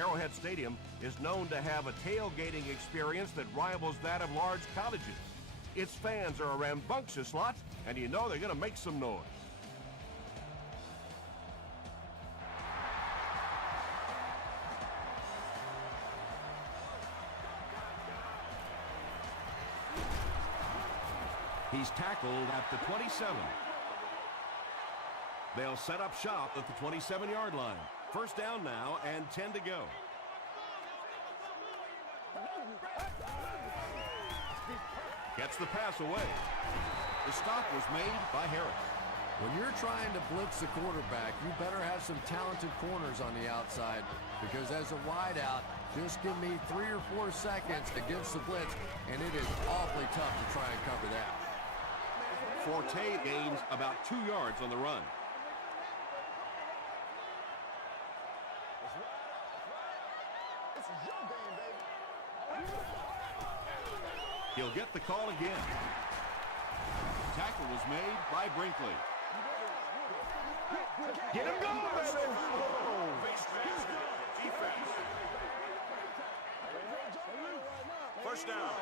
Arrowhead Stadium is known to have a tailgating experience that rivals that of large colleges. Its fans are a rambunctious lot, and you know they're going to make some noise. He's tackled at the 27. They'll set up shop at the 27-yard line. First down now and 10 to go. Gets the pass away. The stop was made by Harris. When you're trying to blitz the quarterback, you better have some talented corners on the outside, because as a wideout, just give me 3 or 4 seconds against the blitz, and it is awfully tough to try and cover that. Forte gains about 2 yards on the run. He'll get the call again. Tackle was made by Brinkley. Get him going! Defense. First down.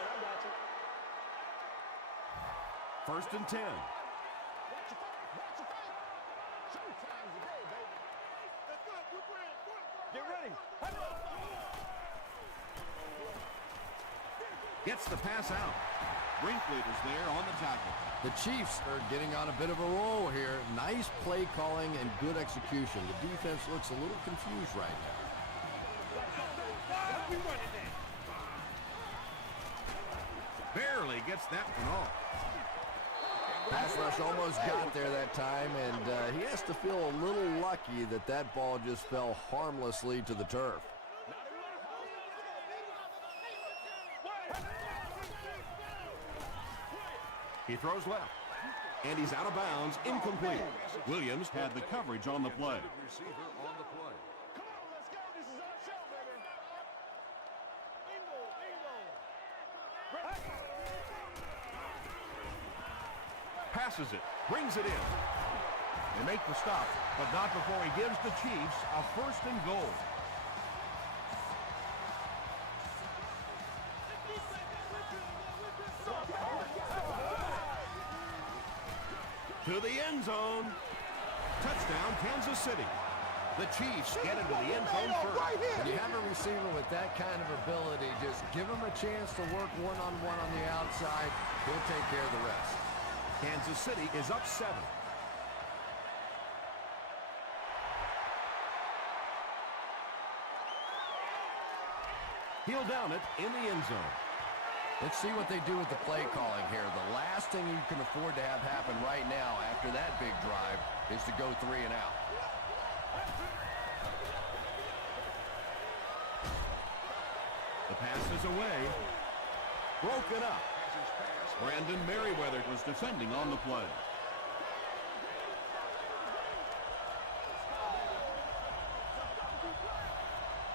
First and 10. Get ready. Gets the pass out. Brinkley is there on the tackle. The Chiefs are getting on a bit of a roll here. Nice play calling and good execution. The defense looks a little confused right now. Barely gets that one off. Pass rush almost got there that time, and he has to feel a little lucky that that ball just fell harmlessly to the turf. He throws left, and he's out of bounds, incomplete. Williams had the coverage on the play. Receiver on the play. Come on, let's go. This is our show, baby. Bingo, bingo. Passes it, brings it in. They make the stop, but not before he gives the Chiefs a first and goal. To the end zone. Touchdown, Kansas City. The Chiefs get into the end zone first. When you have a receiver with that kind of ability, just give him a chance to work one-on-one on the outside. He'll take care of the rest. Kansas City is up 7. He'll down it in the end zone. Let's see what they do with the play calling here. The last thing you can afford to have happen right now after that big drive is to go 3 and out. The pass is away. Broken up. Brandon Merriweather was defending on the play.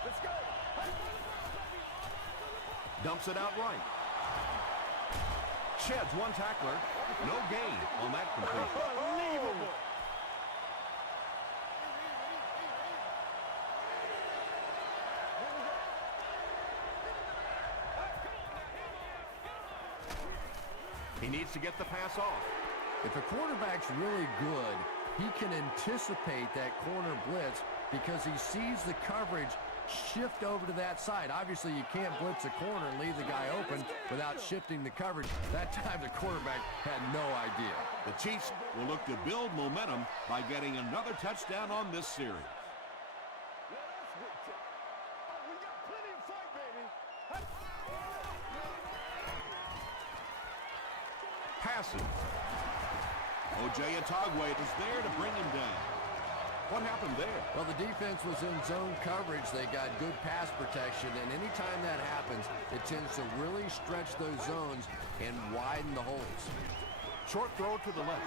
Let's go. Dumps it out right. Sheds one tackler. No gain on that completion. Unbelievable. He needs to get the pass off. If a quarterback's really good, he can anticipate that corner blitz because he sees the coverage shift over to that side. Obviously, you can't blitz a corner and leave the guy open without shifting the coverage. That time, the quarterback had no idea. The Chiefs will look to build momentum by getting another touchdown on this series. We got plenty of fight, baby. Passes. O.J. Atogwe is there to bring him down. What happened there? Well, the defense was in zone coverage. They got good pass protection, and anytime that happens, it tends to really stretch those zones and widen the holes. Short throw to the left.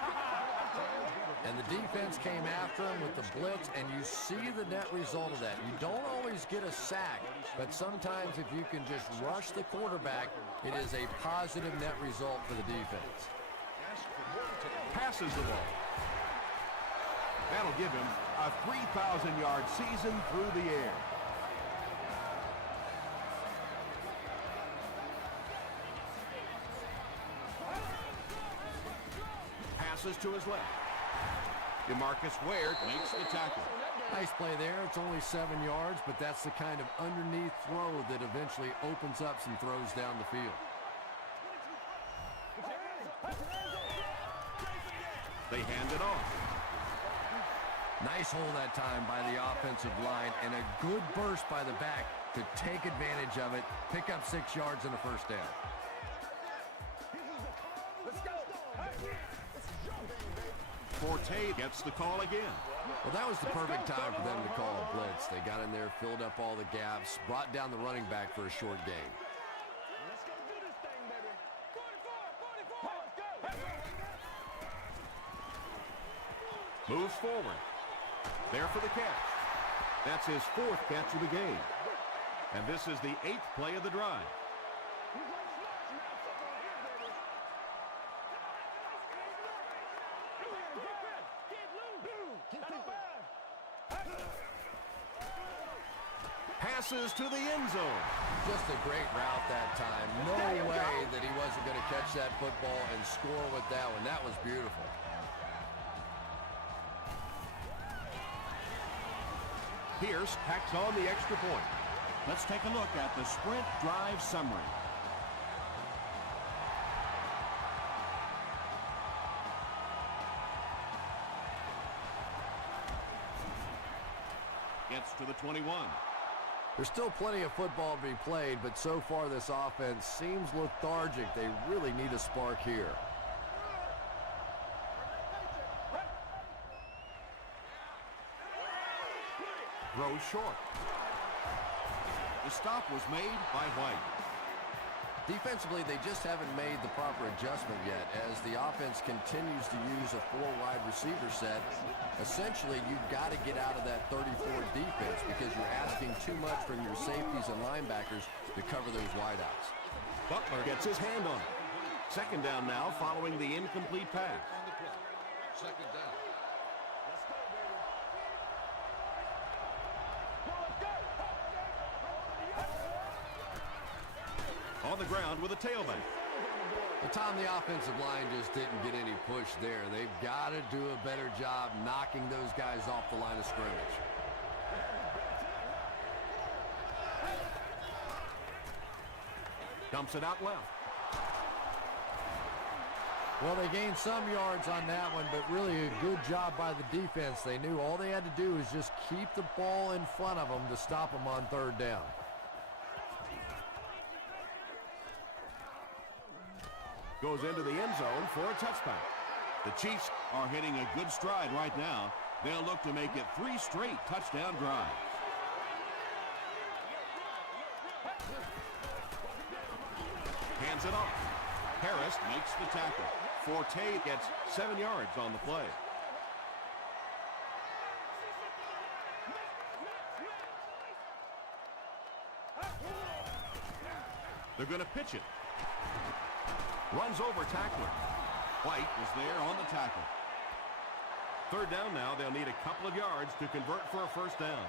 And the defense came after him with the blitz, and you see the net result of that. You don't always get a sack, but sometimes if you can just rush the quarterback, it is a positive net result for the defense. Passes the ball. That'll give him a 3,000-yard season through the air. passes to his left. DeMarcus Ware makes the tackle. Nice play there. It's only 7 yards, but that's the kind of underneath throw that eventually opens up some throws down the field. They hand it off. Nice hold that time by the offensive line, and a good burst by the back to take advantage of it, pick up 6 yards and a first down. Forte gets the call again. Well, that was the perfect time for them to call a blitz. They got in there, filled up all the gaps, brought down the running back for a short gain. Let's go do this thing, baby. 44, 44. Moves forward. There for the catch. That's his 4th catch of the game. And this is the 8th play of the drive. Passes to the end zone. Just a great route that time. No way that he wasn't going to catch that football and score with that one. That was beautiful. Pierce tacks on the extra point. Let's take a look at the sprint drive summary. Gets to the 21. There's still plenty of football to be played, but so far this offense seems lethargic. They really need a spark here. Throws short. The stop was made by White. Defensively, they just haven't made the proper adjustment yet as the offense continues to use a 4-wide receiver set. Essentially, you've got to get out of that 34 defense because you're asking too much from your safeties and linebackers to cover those wideouts. Butler gets his hand on it. Second down now following the incomplete pass. Second down. On the ground with a tailback. But Tom, the offensive line just didn't get any push there. They've got to do a better job knocking those guys off the line of scrimmage. Dumps it out left. Well, they gained some yards on that one, but really a good job by the defense. They knew all they had to do was just keep the ball in front of them to stop them on third down. Goes into the end zone for a touchdown. The Chiefs are hitting a good stride right now. They'll look to make it 3 straight touchdown drives. Hands it off. Harris makes the tackle. Forte gets 7 yards on the play. They're going to pitch it. Runs over tackler. White was there on the tackle. Third down now. They'll need a couple of yards to convert for a first down.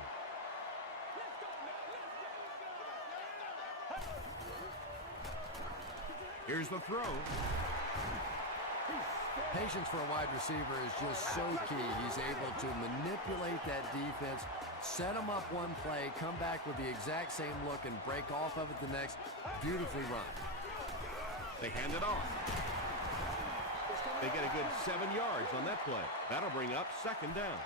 Here's the throw. Patience for a wide receiver is just so key. He's able to manipulate that defense, set them up one play, come back with the exact same look, and break off of it the next. Beautifully run. They hand it off. They get a good 7 yards on that play. That'll bring up second down.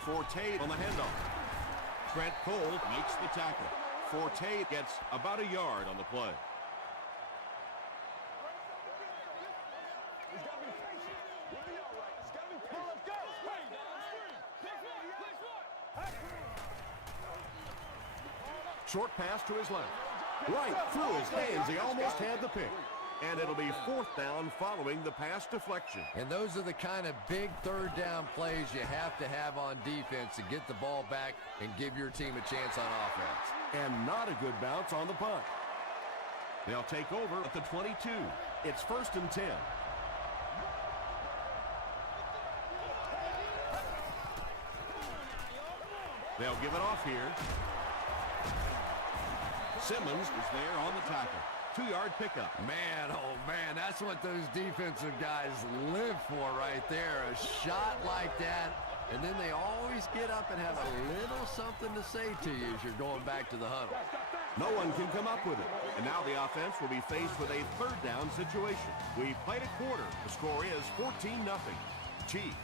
Forte on the handoff. Trent Cole makes the tackle. Forte gets about a yard on the play. He's got to be patient. We'll be all right. He's got to be patient. Let's go. Short pass to his left. Right through his hands. He almost had the pick. And it'll be fourth down following the pass deflection. And those are the kind of big third down plays you have to have on defense to get the ball back and give your team a chance on offense. And not a good bounce on the punt. They'll take over at the 22. It's 1st and 10. They'll give it off here. Simmons is there on the tackle. 2-yard pickup. Man, oh man, that's what those defensive guys live for right there. A shot like that, and then they always get up and have a little something to say to you as you're going back to the huddle. No one can come up with it. And now the offense will be faced with a third down situation. We played a quarter. The score is 14-0. Chiefs.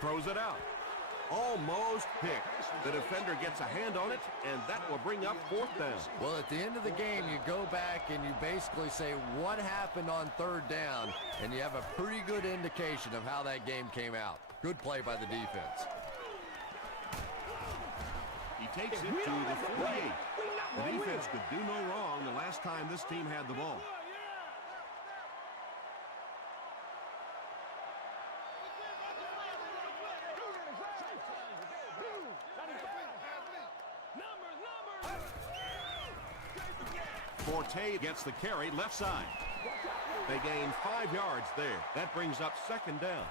Throws it out. Almost picked. The defender gets a hand on it, and that will bring up 4th down. Well, at the end of the game, you go back and you basically say what happened on 3rd down, and you have a pretty good indication of how that game came out. Good play by the defense. He takes it to the 48. The defense could do no wrong the last time this team had the ball. Forte gets the carry left side. They gain 5 yards there. That brings up 2nd down.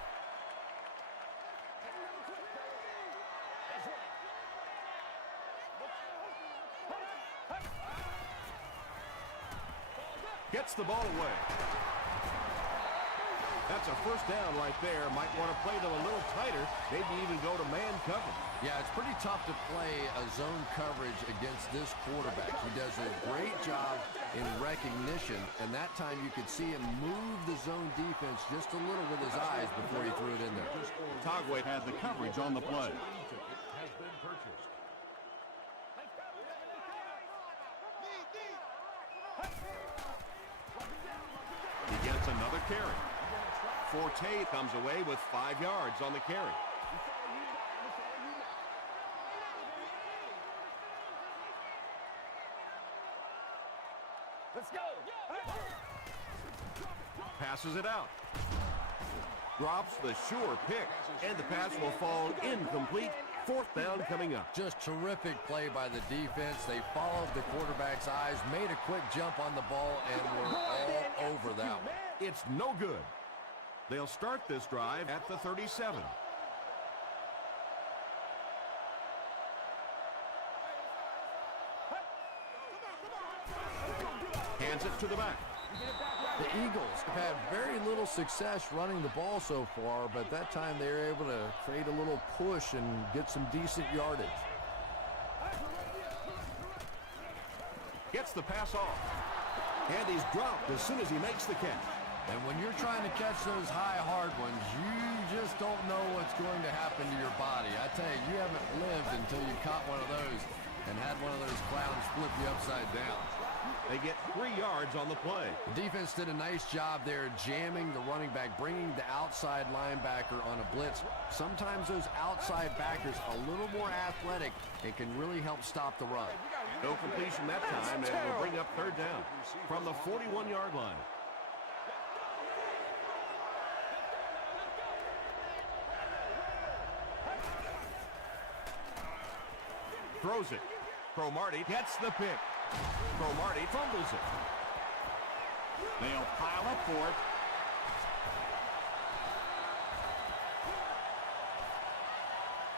Gets the ball away. That's a 1st down right there. Might want to play them a little tighter. Maybe even go to man cover. Yeah, it's pretty tough to play a zone coverage against this quarterback. He does a great job in recognition, and that time you could see him move the zone defense just a little with his eyes before he threw it in there. Togway had the coverage on the play. Has been purchased. He gets another carry. Forte comes away with 5 yards on the carry. Let's go. Passes it out. Drops the sure pick, and the pass will fall incomplete. 4th down coming up. Just terrific play by the defense. They followed the quarterback's eyes, made a quick jump on the ball, and were all over that one. It's no good. They'll start this drive at the 37. Hands it to the back. The Eagles have had very little success running the ball so far, but that time they were able to create a little push and get some decent yardage. Gets the pass off. And he's dropped as soon as he makes the catch. And when you're trying to catch those high, hard ones, you just don't know what's going to happen to your body. I tell you, you haven't lived until you caught one of those and had one of those clowns flip you upside down. They get 3 yards on the play. The defense did a nice job there jamming the running back, bringing the outside linebacker on a blitz. Sometimes those outside backers a little more athletic and can really help stop the run. No completion that time, and will bring up 3rd down from the 41-yard line. Throws it. Cromartie gets the pick. Cromartie fumbles it. They'll pile up for it.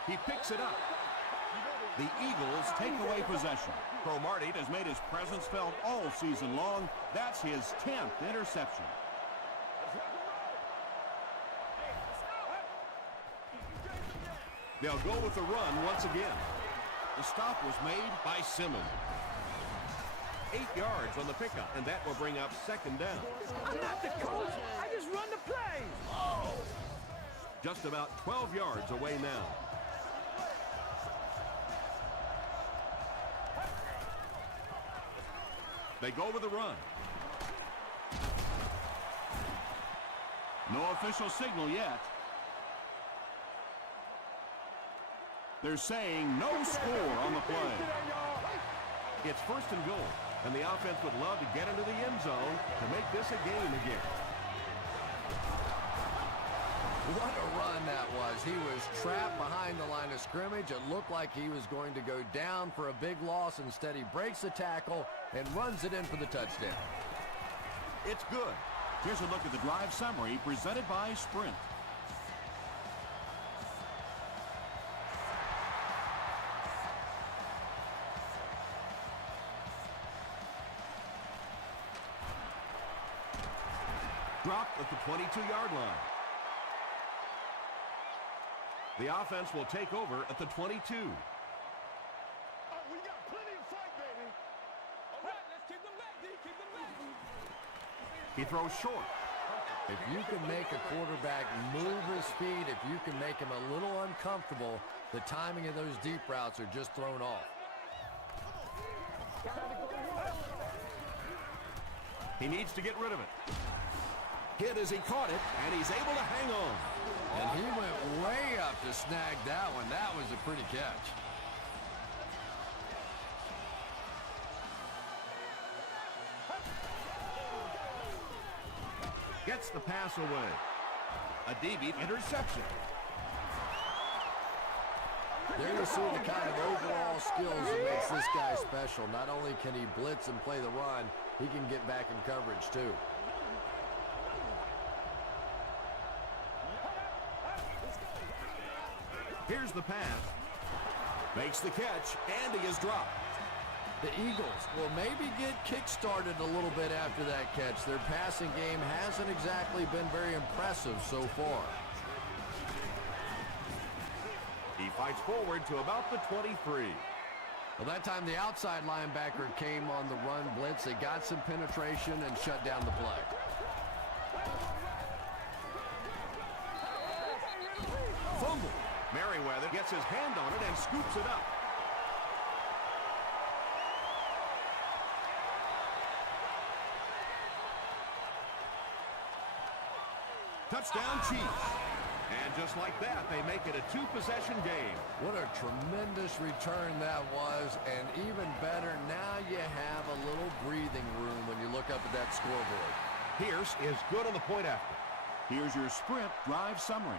He picks it up. The Eagles take away possession. Cromartie has made his presence felt all season long. That's his 10th interception. They'll go with the run once again. The stop was made by Simmons. 8 yards on the pickup, and that will bring up 2nd down. I'm not the coach. I just run the play. Oh. Just about 12 yards away now. They go with the run. No official signal yet. They're saying no score on the play. It's 1st and goal, and the offense would love to get into the end zone to make this a game again. What a run that was. He was trapped behind the line of scrimmage. It looked like he was going to go down for a big loss. Instead, he breaks the tackle and runs it in for the touchdown. It's good. Here's a look at the drive summary presented by Sprint. Dropped at the 22-yard line. The offense will take over at the 22. We got plenty of fight, baby. All right, let's keep them back, D. Keep them back. He throws short. If you can make a quarterback move his feet, if you can make him a little uncomfortable, the timing of those deep routes are just thrown off. He needs to get rid of it. Hit as he caught it, and he's able to hang on. And he went way up to snag that one. That was a pretty catch. Gets the pass away. A DB interception. There you see the kind of overall skills that makes this guy special. Not only can he blitz and play the run, he can get back in coverage too. Here's the pass. Makes the catch, and he is dropped. The Eagles will maybe get kick-started a little bit after that catch. Their passing game hasn't exactly been very impressive so far. He fights forward to about the 23. Well, that time the outside linebacker came on the run blitz. They got some penetration and shut down the play. Fumble. Merriweather gets his hand on it and scoops it up. Touchdown Chiefs. And just like that, they make it a two-possession game. What a tremendous return that was, and even better, now you have a little breathing room when you look up at that scoreboard. Pierce is good on the point after. Here's your Sprint drive summary.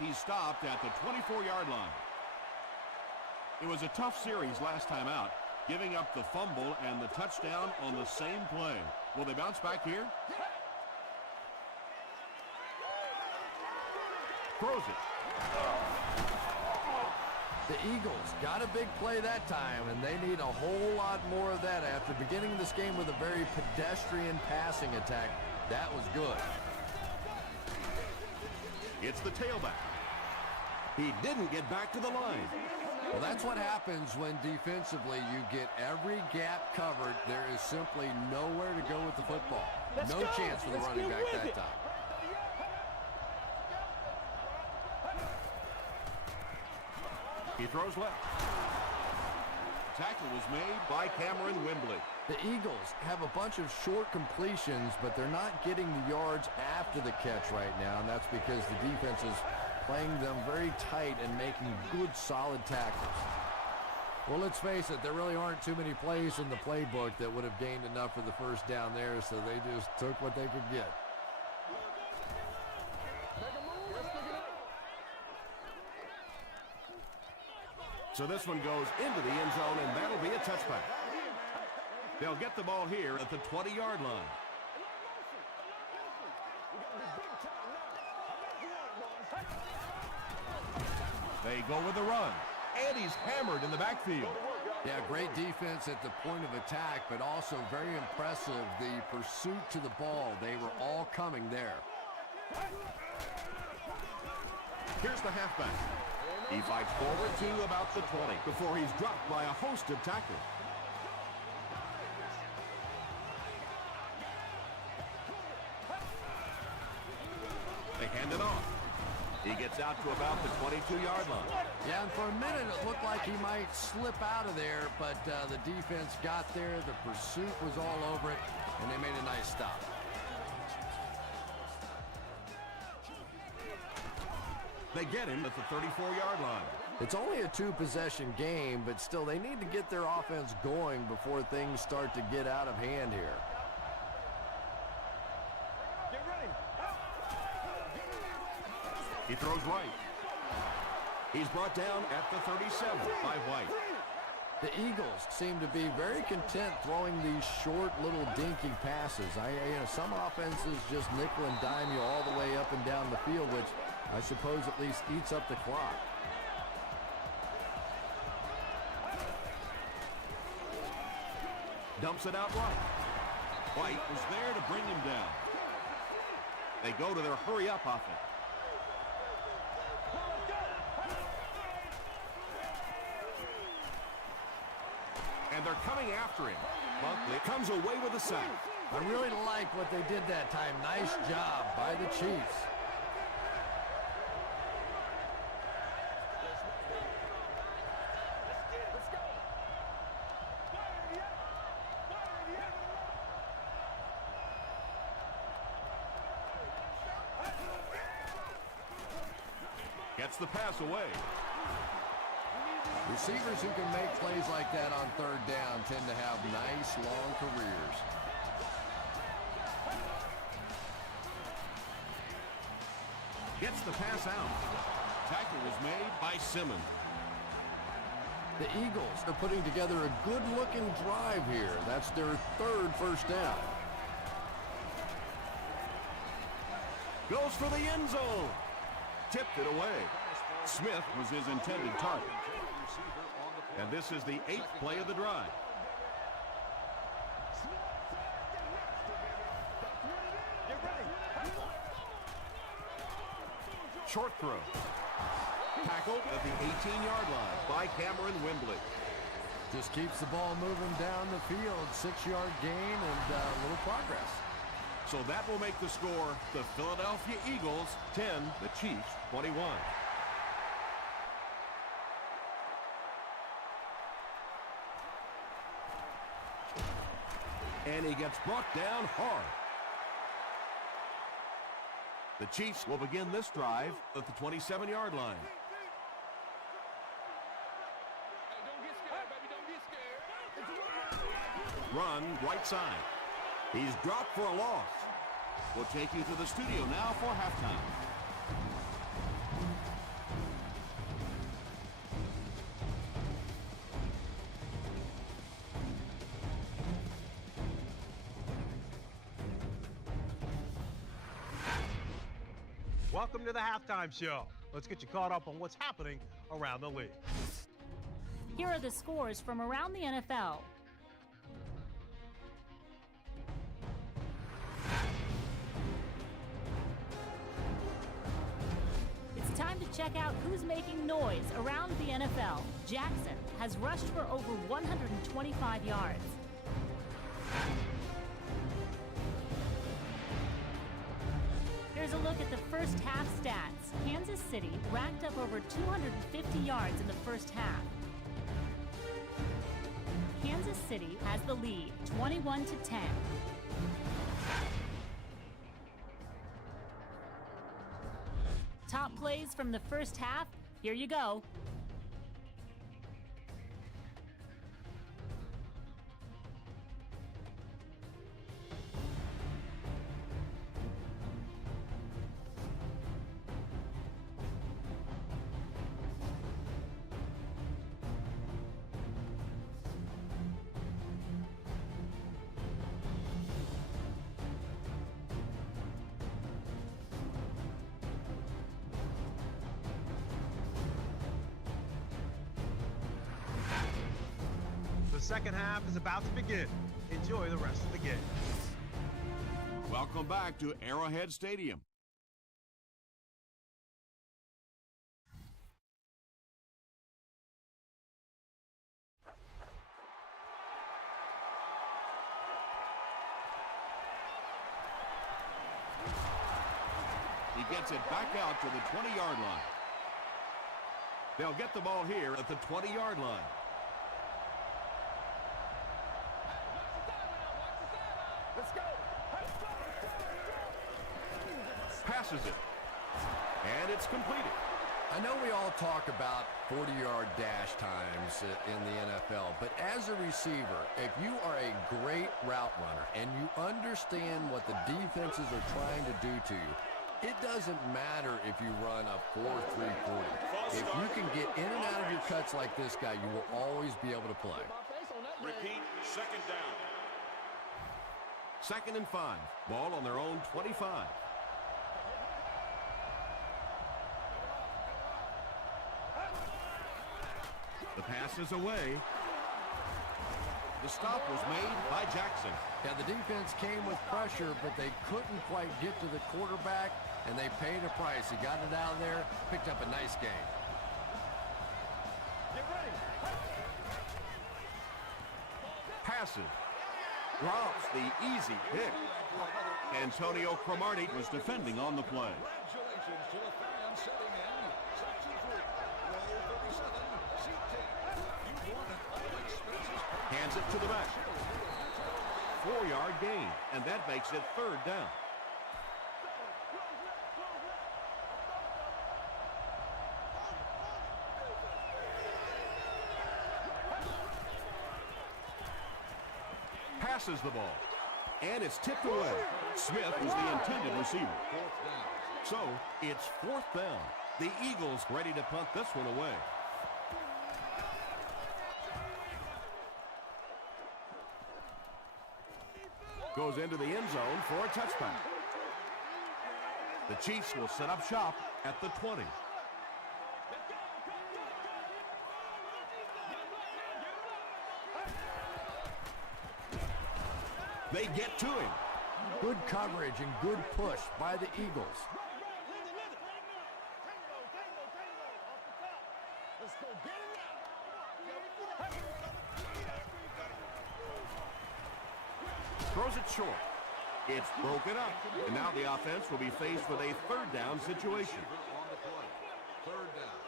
He stopped at the 24-yard line. It was a tough series last time out, giving up the fumble and the touchdown on the same play. Will they bounce back here? Throws it. The Eagles got a big play that time, and they need a whole lot more of that. After beginning this game with a very pedestrian passing attack, that was good. It's the tailback. He didn't get back to the line. Well, that's what happens when defensively you get every gap covered. There is simply nowhere to go with the football. No chance for the running back that time. He throws left. Tackle was made by Cameron Wimbley. The Eagles have a bunch of short completions, but they're not getting the yards after the catch right now, and that's because the defense is playing them very tight and making good, solid tackles. Well, let's face it, there really aren't too many plays in the playbook that would have gained enough for the first down there, so they just took what they could get. So this one goes into the end zone, and that'll be a touchback. They'll get the ball here at the 20-yard line. They go with the run, and he's hammered in the backfield. Yeah, great defense at the point of attack, but also very impressive, the pursuit to the ball. They were all coming there. Here's the halfback. He fights forward to about the 20 before he's dropped by a host of tacklers. They hand it off. He gets out to about the 22-yard line. Yeah, and for a minute it looked like he might slip out of there, but the defense got there. The pursuit was all over it, and they made a nice stop. They get him at the 34-yard line. It's only a two-possession game, but still they need to get their offense going before things start to get out of hand here. He throws right. He's brought down at the 37 by White. The Eagles seem to be very content throwing these short little dinky passes. Some offenses just nickel and dime you all the way up and down the field, which I suppose at least eats up the clock. Dumps it out right. White was there to bring him down. They go to their hurry-up offense. And they're coming after him. Bunkley comes away with a sack. I really like what they did that time. Nice job by the Chiefs. Gets the pass away. Receivers who can make plays like that on third down tend to have nice, long careers. Gets the pass out. Tackle was made by Simmons. The Eagles are putting together a good-looking drive here. That's their third first down. Goes for the end zone. Tipped it away. Smith was his intended target. And this is the 8th play of the drive. Short throw. Tackled at the 18-yard line by Cameron Wembley. Just keeps the ball moving down the field. 6-yard gain and a little progress. So that will make the score the Philadelphia Eagles 10, the Chiefs 21. And he gets brought down hard. The Chiefs will begin this drive at the 27-yard line. Hey, don't get scared, baby. Don't get scared. Run right side. He's dropped for a loss. We'll take you to the studio now for halftime. Welcome to the Halftime Show. Let's get you caught up on what's happening around the league. Here are the scores from around the NFL. It's time to check out who's making noise around the NFL. Jackson has rushed for over 125 yards. Here's a look at the first half stats. Kansas City racked up over 250 yards in the first half. Kansas City has the lead, 21-10. Top plays from the first half, here you go. The second half is about to begin. Enjoy the rest of the game. Welcome back to Arrowhead Stadium. He gets it back out to the 20-yard line. They'll get the ball here at the 20-yard line. Let's go. Passes it. And it's completed. I know we all talk about 40-yard dash times in the NFL, but as a receiver, if you are a great route runner and you understand what the defenses are trying to do to you, It doesn't matter if you run a 4.340. If you can get in and out of your cuts like this guy, you will always be able to play. Repeat, second down. 2nd and 5. Ball on their own 25. The pass is away. The stop was made by Jackson. Yeah, the defense came with pressure, but they couldn't quite get to the quarterback, and they paid a price. He got it out of there, picked up a nice game. Get ready. Passes. Drops the easy pick. Antonio Cromartie was defending on the play. Congratulations to the fans sitting in Section 3, row 37, seat 10. You've won an all-expenses paid. Hands it to the back. 4-yard gain, and that makes it 3rd down. Passes the ball, and it's tipped away. Smith was the intended receiver. 4th down. So it's 4th down. The Eagles ready to punt this one away. Goes into the end zone for a touchdown. The Chiefs will set up shop at the 20. They get to him. Good coverage and good push by the Eagles. Let's go get it now. Throws it short. It's broken up. And now the offense will be faced with a 3rd down situation. On the play. 3rd down.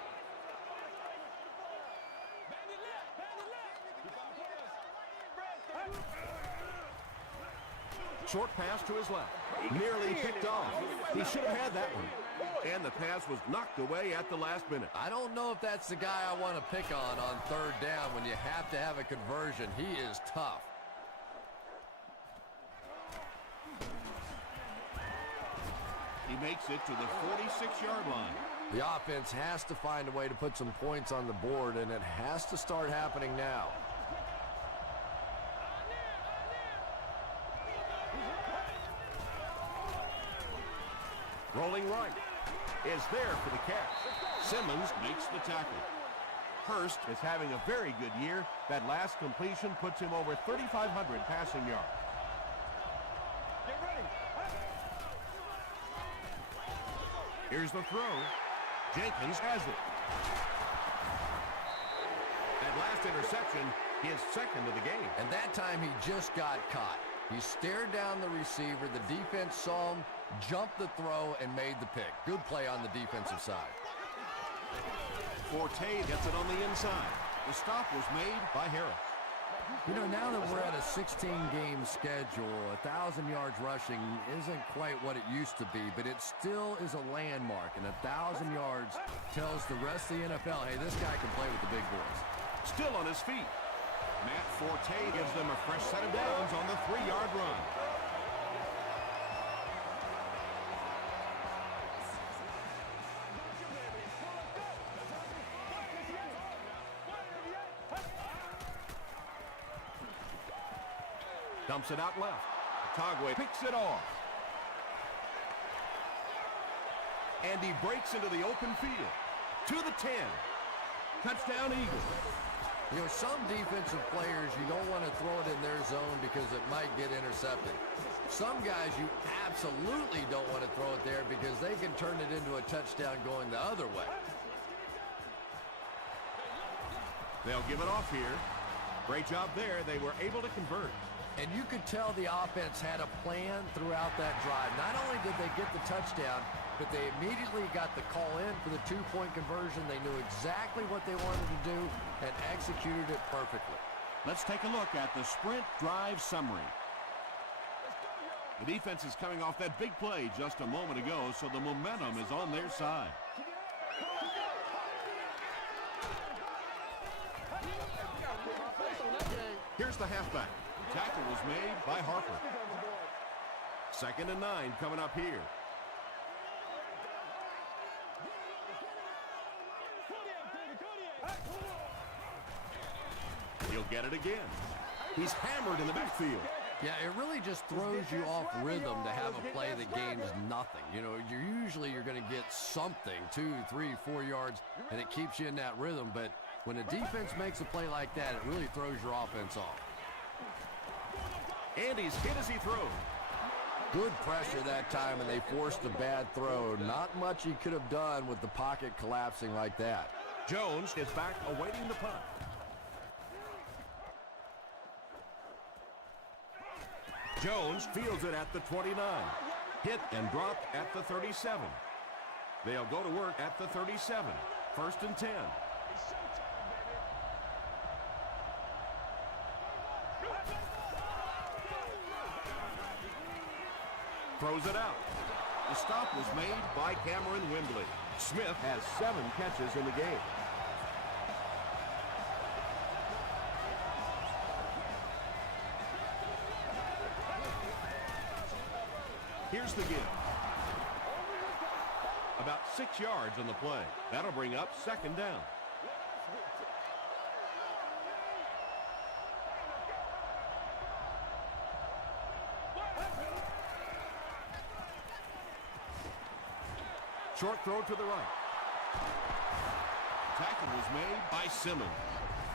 Short pass to his left. Nearly picked off. He should have had that one. And the pass was knocked away at the last minute. I don't know if that's the guy I want to pick on 3rd down when you have to have a conversion. He is tough. He makes it to the 46-yard line. The offense has to find a way to put some points on the board, and it has to start happening now. Rolling right. Is there for the catch. Simmons makes the tackle. Hurst is having a very good year. That last completion puts him over 3,500 passing yards. Get ready. Here's the throw. Jenkins has it. That last interception, his 2nd of the game. And that time he just got caught. He stared down the receiver. The defense saw him, jumped the throw, and made the pick. Good play on the defensive side. Forte gets it on the inside. The stop was made by Harris. You know, now that we're at a 16-game schedule, 1,000 yards rushing isn't quite what it used to be, but it still is a landmark, and 1,000 yards tells the rest of the NFL, hey, this guy can play with the big boys. Still on his feet. Matt Forte gives them a fresh set of downs on the 3-yard run. Dumps it out left. Tagwe picks it off. And he breaks into the open field. To the 10. Touchdown Eagles. You know, some defensive players, you don't want to throw it in their zone because it might get intercepted. Some guys, you absolutely don't want to throw it there because they can turn it into a touchdown going the other way. They'll give it off here. Great job there. They were able to convert. And you could tell the offense had a plan throughout that drive. Not only did they get the touchdown, but they immediately got the call in for the 2-point conversion. They knew exactly what they wanted to do and executed it perfectly. Let's take a look at the sprint drive summary. The defense is coming off that big play just a moment ago, so the momentum is on their side. Here's the halfback. Tackle was made by Harper. 2nd and 9 coming up here. He'll get it again. He's hammered in the backfield. Yeah, it really just throws you off rhythm to have a play that gains nothing. You know, you're going to get something, 2, 3, 4 yards, and it keeps you in that rhythm. But when a defense makes a play like that, it really throws your offense off. And he's hit as he throws. Good pressure that time, and they forced a bad throw. Not much he could have done with the pocket collapsing like that. Jones is back awaiting the punt. Jones fields it at the 29. Hit and dropped at the 37. They'll go to work at the 37. 1st and 10. Throws it out. The stop was made by Cameron Windley. Smith has 7 catches in the game. Here's the give. About 6 yards on the play. That'll bring up 2nd down. Short throw to the right. Tackle was made by Simmons.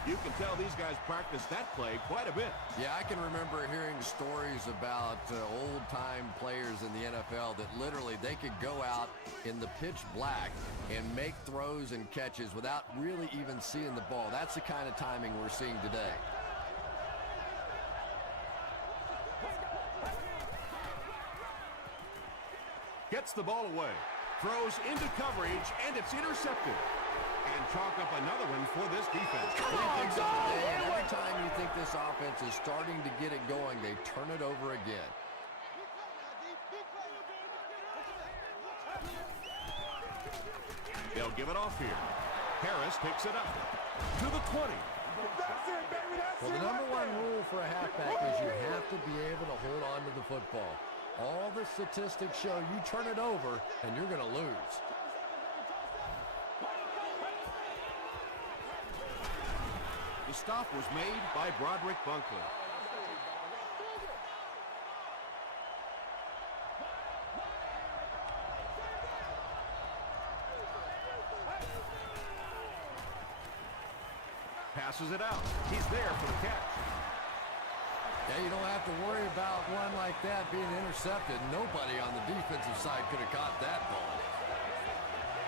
You can tell these guys practice that play quite a bit. Yeah, I can remember hearing stories about old-time players in the NFL that literally they could go out in the pitch black and make throws and catches without really even seeing the ball. That's the kind of timing we're seeing today. Gets the ball away. Throws into coverage, and it's intercepted. And chalk up another one for this defense. And every time you think this offense is starting to get it going, they turn it over again. They'll give it off here. Harris picks it up to the 20. Well, the number one rule for a halfback is you have to be able to hold on to the football. All the statistics show you turn it over, and you're going to lose. The stop was made by Broderick Bunkley. Passes it out. He's there for the catch. Yeah, you don't have to worry about one like that being intercepted. Nobody on the defensive side could have caught that ball.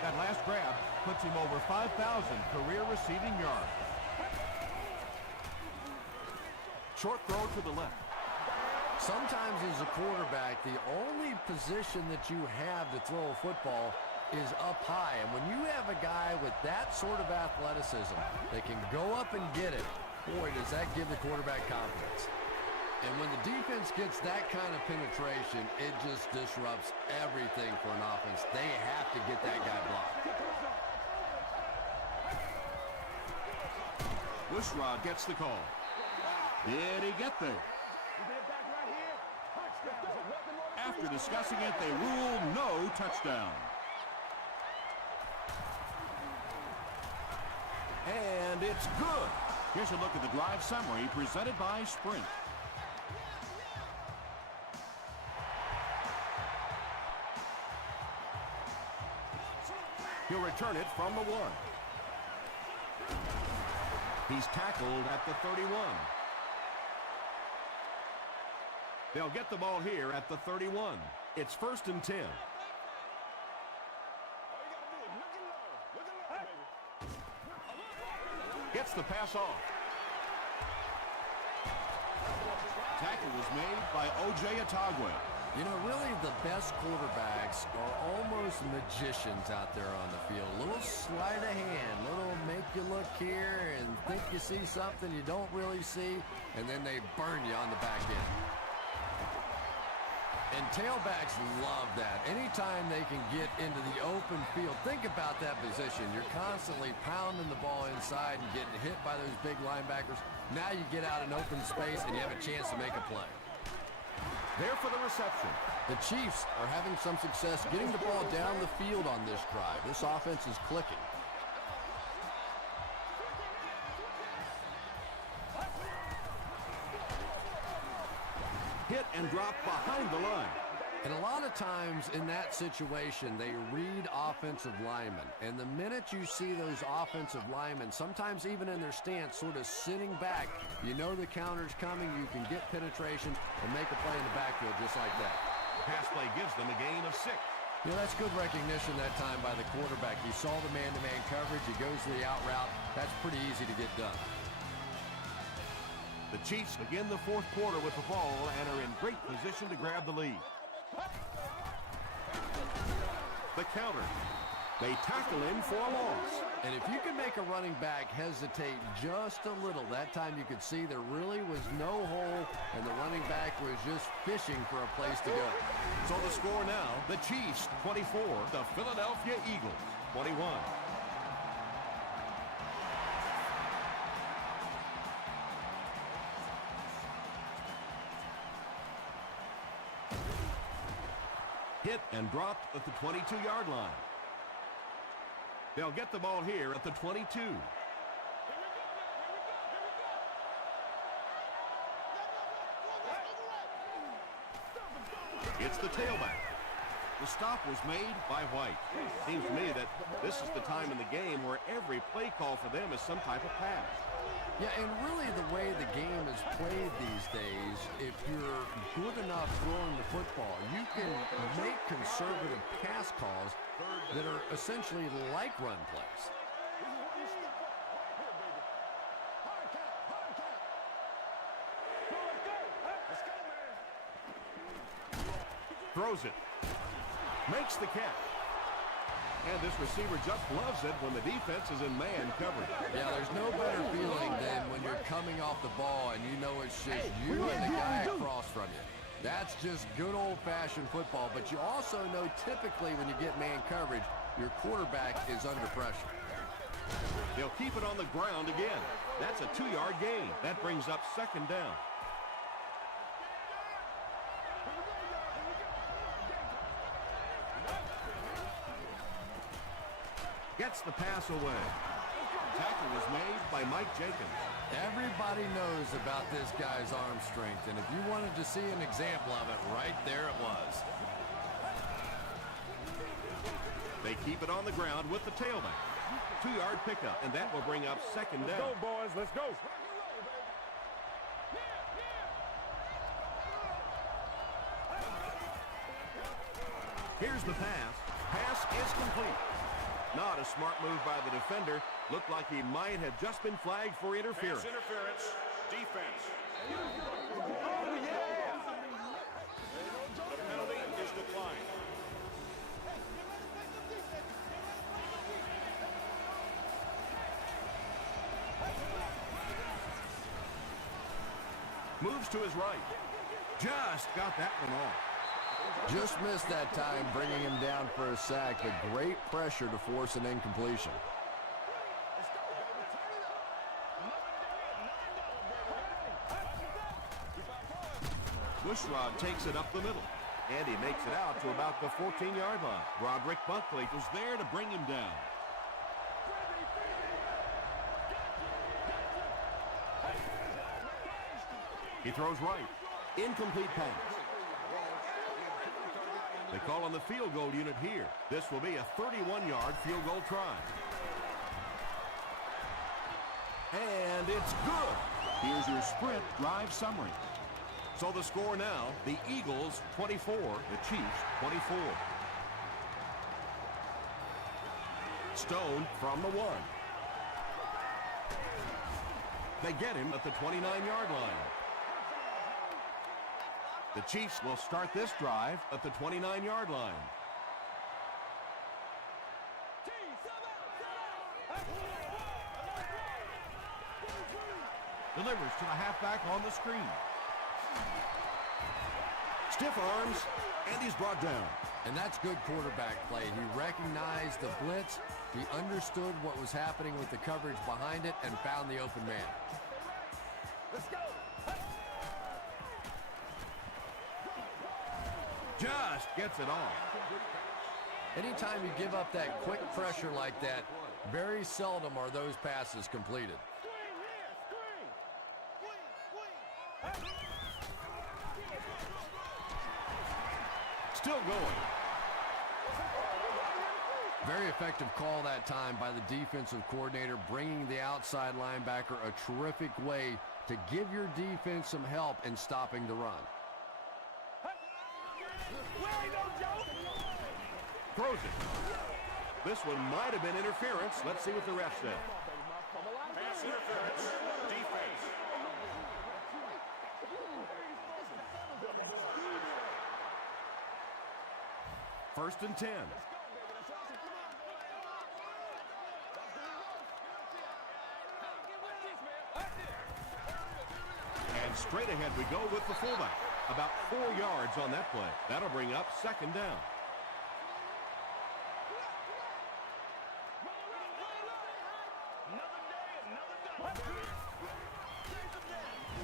That last grab puts him over 5,000 career receiving yards. Short throw to the left. Sometimes as a quarterback, the only position that you have to throw a football is up high. And when you have a guy with that sort of athleticism that can go up and get it, boy, does that give the quarterback confidence. And when the defense gets that kind of penetration, it just disrupts everything for an offense. They have to get that guy blocked. Bushrod gets the call. Did he get there? After discussing it, they rule no touchdown. And it's good. Here's a look at the drive summary presented by Sprint. He'll return it from the 1. He's tackled at the 31. They'll get the ball here at the 31. It's 1st and 10. Gets the pass off. Tackle was made by O.J. Atagwe. You know, really the best quarterbacks are almost magicians out there on the field. A little sleight of hand, little make you look here and think you see something you don't really see, and then they burn you on the back end. And tailbacks love that. Anytime they can get into the open field, think about that position. You're constantly pounding the ball inside and getting hit by those big linebackers. Now you get out in open space and you have a chance to make a play. There for the reception. The Chiefs are having some success getting the ball down the field on this drive. This offense is clicking. Hit and dropped behind the line. And a lot of times in that situation, they read offensive linemen. And the minute you see those offensive linemen, sometimes even in their stance, sort of sitting back, you know the counter's coming, you can get penetration and make a play in the backfield just like that. Pass play gives them a gain of 6. You know, that's good recognition that time by the quarterback. He saw the man-to-man coverage. He goes to the out route. That's pretty easy to get done. The Chiefs begin the fourth quarter with the ball and are in great position to grab the lead. The counter. They tackle him for a loss. And if you can make a running back hesitate just a little, that time you could see there really was no hole, and the running back was just fishing for a place to go. So the score now, the Chiefs 24, the Philadelphia Eagles 21. Hit and dropped at the 22-yard line. They'll get the ball here at the 22. It's the tailback. The stop was made by White. Seems to me that this is the time in the game where every play call for them is some type of pass. Yeah, and really the way the game is played these days, if you're good enough throwing the football, you can make conservative pass calls that are essentially like run plays. Throws it. Makes the catch. And this receiver just loves it when the defense is in man coverage. Yeah, there's no better feeling than when you're coming off the ball and you know it's just you and the guy across from you. That's just good old-fashioned football, but you also know typically when you get man coverage, your quarterback is under pressure. They'll keep it on the ground again. That's a 2-yard gain. That brings up second down. Gets the pass away. Tackle was made by Mike Jenkins. Everybody knows about this guy's arm strength, and if you wanted to see an example of it, right there it was. They keep it on the ground with the tailback. 2-yard pickup, and that will bring up second down. Let's go, boys. Let's go. Here's the pass. Pass is complete. Not a smart move by the defender. Looked like he might have just been flagged for interference. Pass interference. Defense. Oh, yeah. The penalty is declined. Moves to his right. Just got that one off. Just missed that time, bringing him down for a sack, but great pressure to force an incompletion. Bushrod takes it up the middle, and he makes it out to about the 14-yard line. Roderick Buckley was there to bring him down. He throws right. Incomplete pass. They call on the field goal unit here. This will be a 31-yard field goal try. And it's good. Here's your sprint drive summary. So the score now, the Eagles 24, the Chiefs 24. Stone from the 1. They get him at the 29-yard line. The Chiefs will start this drive at the 29-yard line. Delivers to the halfback on the screen. Stiff arms, and he's brought down. And that's good quarterback play. He recognized the blitz, he understood what was happening with the coverage behind it, and found the open man. Let's go. Just gets it off. Anytime you give up that quick pressure like that, very seldom are those passes completed. Still going. Very effective call that time by the defensive coordinator, bringing the outside linebacker, a terrific way to give your defense some help in stopping the run. Throws it. This one might have been interference. Let's see what the ref said. Pass interference. Defense. First and 10. And straight ahead we go with the fullback. About 4 yards on that play. That'll bring up second down.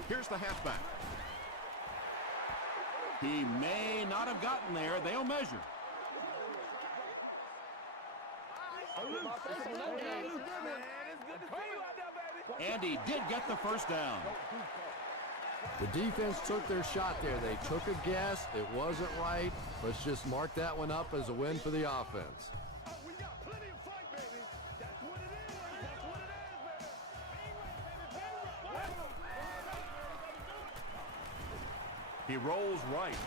Here's the halfback. He may not have gotten there. They'll measure. And he did get the first down. The defense took their shot there. They took a guess. It wasn't right. Let's just mark that one up as a win for the offense. We got plenty of fight, baby. That's what it is. That's what it is, baby. He rolls right.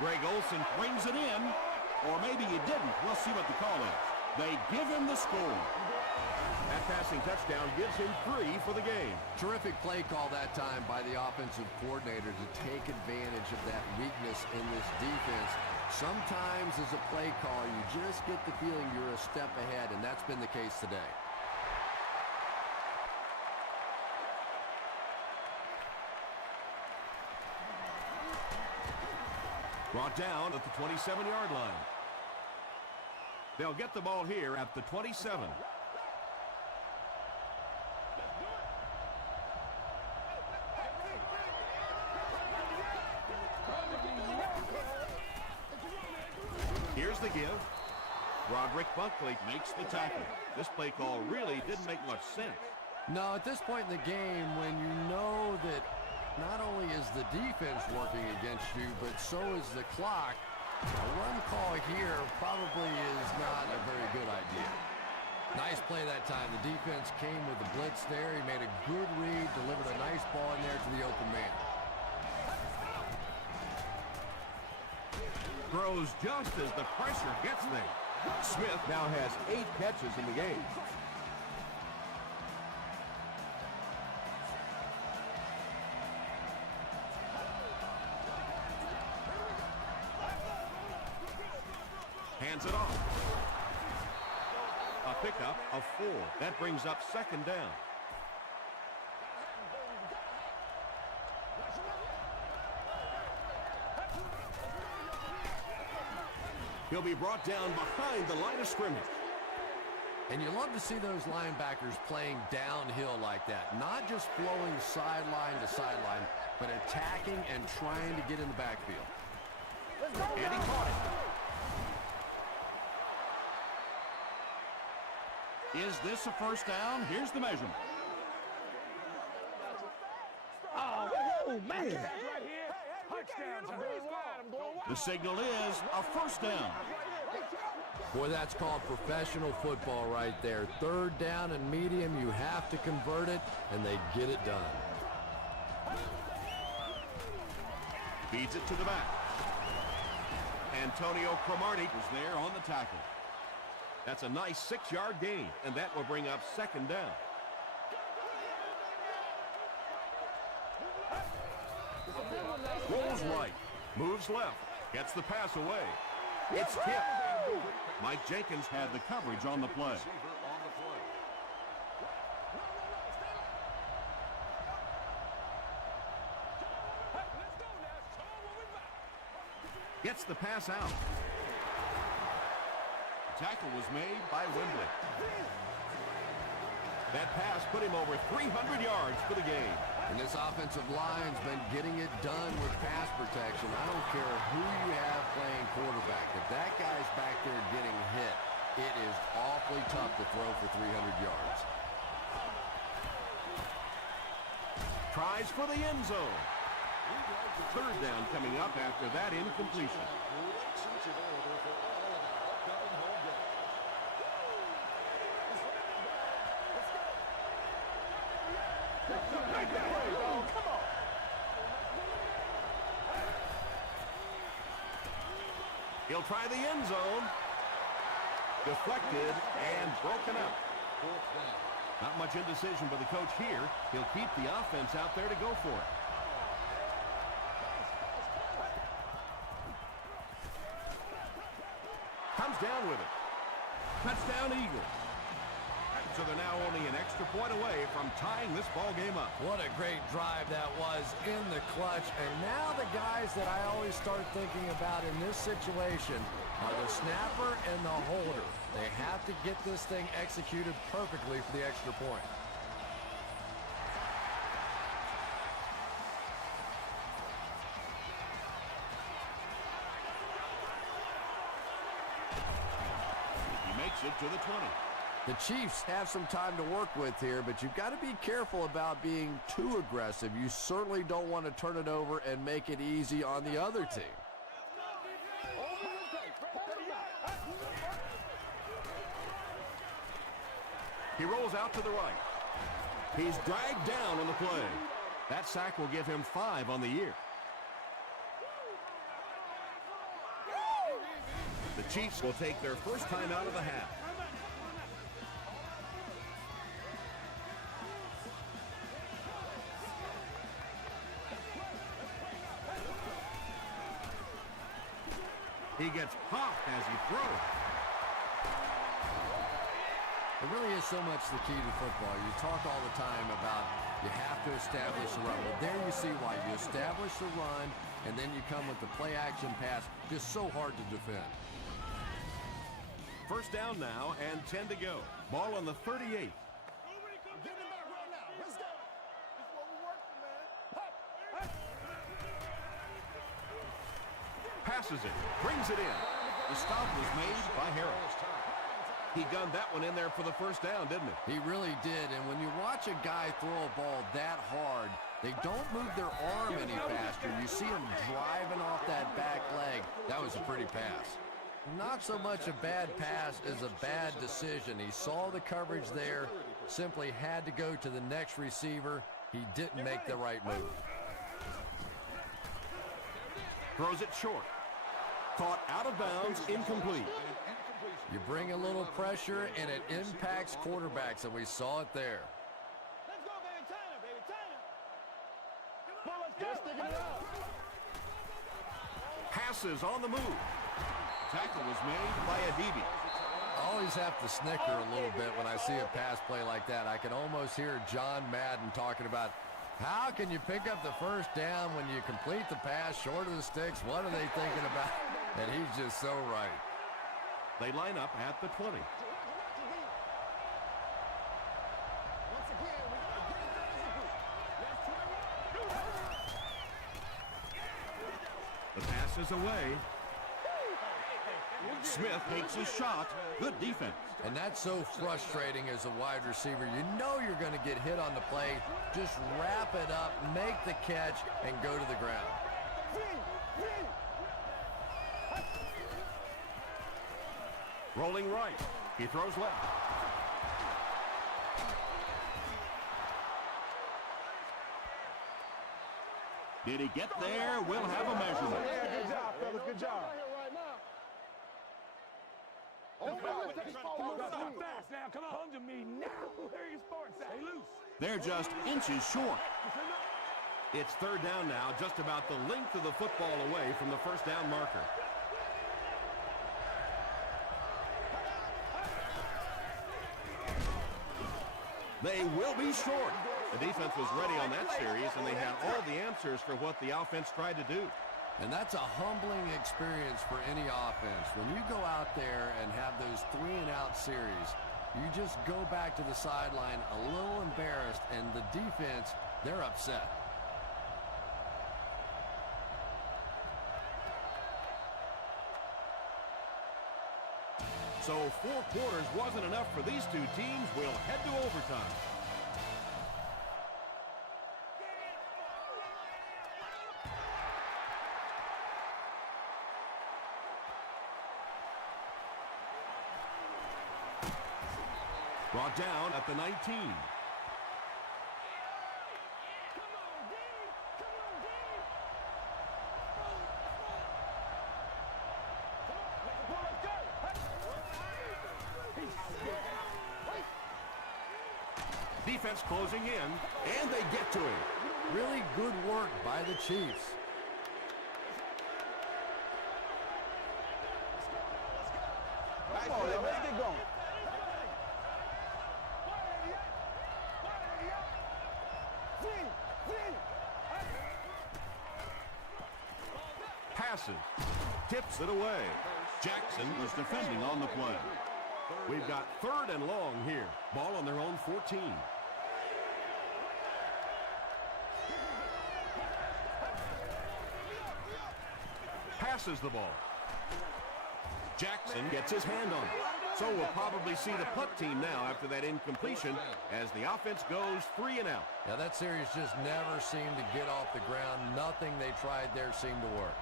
Greg Olsen brings it in. Or maybe he didn't. We'll see what the call is. They give him the score. That passing touchdown gives him 3 for the game. Terrific play call that time by the offensive coordinator to take advantage of that weakness in this defense. Sometimes as a play caller, you just get the feeling you're a step ahead, and that's been the case today. Brought down at the 27-yard line. They'll get the ball here at the 27. Here's the give. Roderick Bunkley makes the tackle. This play call really didn't make much sense. No, at this point in the game, when you know that not only is the defense working against you, but so is the clock, a run call here probably is not a very good idea. Nice play that time. The defense came with the blitz there. He made a good read, delivered a nice ball in there to the open man. Throws just as the pressure gets there. Smith now has 8 catches in the game. Hands it off. A pickup of 4. That brings up second down. He'll be brought down behind the line of scrimmage. And you love to see those linebackers playing downhill like that. Not just flowing sideline to sideline, but attacking and trying to get in the backfield. And he caught it. Is this a first down? Here's the measurement. Oh, man. The signal is a first down. Boy, that's called professional football right there. Third down and medium, you have to convert it, and they get it done. Feeds it to the back. Antonio Cromartie was there on the tackle. That's a nice 6-yard gain, and that will bring up second down. Rolls right, moves left, gets the pass away. It's tipped. Mike Jenkins had the coverage on the play. Gets the pass out. The tackle was made by Wembley. That pass put him over 300 yards for the game. And this offensive line's been getting it done with pass protection. I don't care who you have playing quarterback. If that guy's back there getting hit, it is awfully tough to throw for 300 yards. Tries for the end zone. Third down coming up after that incompletion. Great seats available for all in our upcoming home game. He'll try the end zone. Deflected and broken up. Fourth down. Not much indecision by the coach here. He'll keep the offense out there to go for it. Comes down with it. Touchdown Eagle. So they're now only an extra point away from tying this ball game up. What a great drive that was in the clutch. And now the guys that I always start thinking about in this situation are the snapper and the holder. They have to get this thing executed perfectly for the extra point. He makes it to the 20. The Chiefs have some time to work with here, but you've got to be careful about being too aggressive. You certainly don't want to turn it over and make it easy on the other team. He rolls out to the right. He's dragged down on the play. That sack will give him 5 on the year. The Chiefs will take their first time out of the half. He gets popped as he throws. It really is so much the key to football. You talk all the time about you have to establish the run. Well, there you see why. You establish the run, and then you come with the play-action pass. Just so hard to defend. First down now and 10 to go. Ball on the 38. Get him back right now. Let's go. This is what we're working, man. Passes it. Brings it in. The stop was made by Harris. He gunned that one in there for the first down, didn't he? He really did, and when you watch a guy throw a ball that hard, they don't move their arm any faster. You see him driving off that back leg. That was a pretty pass. Not so much a bad pass as a bad decision. He saw the coverage there, simply had to go to the next receiver. He didn't make the right move. Throws it short. Caught out of bounds, incomplete. You bring a little pressure, and it impacts quarterbacks, and we saw it there. Let's go, baby. China, baby. China. Come on, let's go. Sticking it out. Passes on the move. Tackle was made by Adibi. I always have to snicker a little bit when I see a pass play like that. I can almost hear John Madden talking about how can you pick up the first down when you complete the pass short of the sticks? What are they thinking about? And he's just so right. They line up at the 20. The pass is away. Smith takes a shot. Good defense. And that's so frustrating as a wide receiver. You know you're going to get hit on the play. Just wrap it up, make the catch, and go to the ground. Rolling right. He throws left. Did he get there? We'll have a measurement. Yeah, good job, fellas. Good job. Fast now, come on. Come to me now. Where are your sports at? Stay loose. They're just inches short. It's third down now, just about the length of the football away from the first down marker. They will be short. The defense was ready on that series, and they had all the answers for what the offense tried to do. And that's a humbling experience for any offense. When you go out there and have those 3-and-out series, you just go back to the sideline a little embarrassed, and the defense, they're upset. So 4 quarters wasn't enough for these two teams. We'll head to overtime. Brought down at the 19. Come on, D! Come on, D! Come on, make a pull, let's go! He's scared. Defense closing in, and they get to him. Really good work by the Chiefs. Come on, let's get going. Passes. Tips it away. Jackson was defending on the play. We've got 3rd and long here. Ball on their own 14. Passes the ball. Jackson gets his hand on it. So we'll probably see the punt team now after that incompletion as the offense goes 3 and out. Now that series just never seemed to get off the ground. Nothing they tried there seemed to work.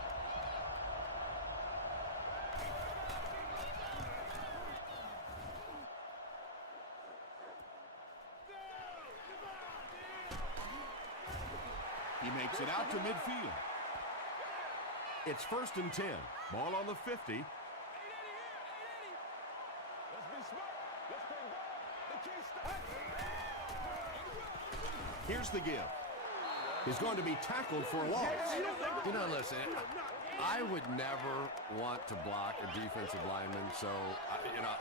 He makes it out to midfield. It's 1st and 10. Ball on the 50. Let's be smart. Let's play ball. They can't stop. Here's the give. He's going to be tackled for a loss. You know, listen, I would never want to block a defensive lineman, so,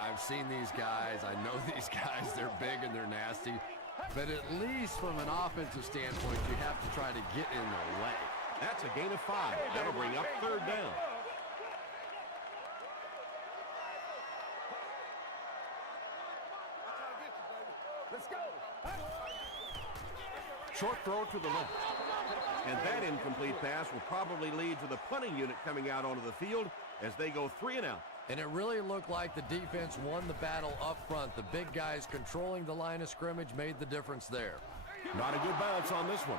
I've seen these guys. I know these guys. They're big and they're nasty. But at least from an offensive standpoint, you have to try to get in their way. That's a gain of 5. That'll bring up 3rd down. Let's go. Short throw to the left. And that incomplete pass will probably lead to the punting unit coming out onto the field as they go 3 and out. And it really looked like the defense won the battle up front. The big guys controlling the line of scrimmage made the difference there. Not a good bounce on this one.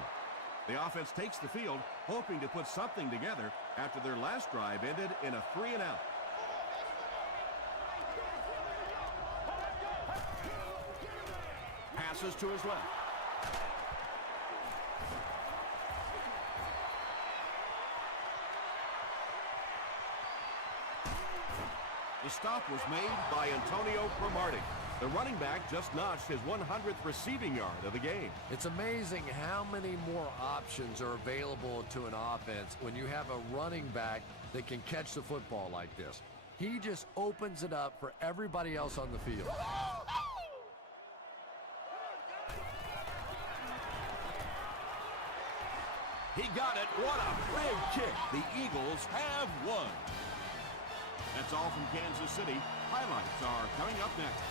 The offense takes the field, hoping to put something together after their last drive ended in a 3 and out. Passes to his left. The stop was made by Antonio Cromartie. The running back just notched his 100th receiving yard of the game. It's amazing how many more options are available to an offense when you have a running back that can catch the football like this. He just opens it up for everybody else on the field. He got it. What a big kick. The Eagles have won. That's all from Kansas City. Highlights are coming up next.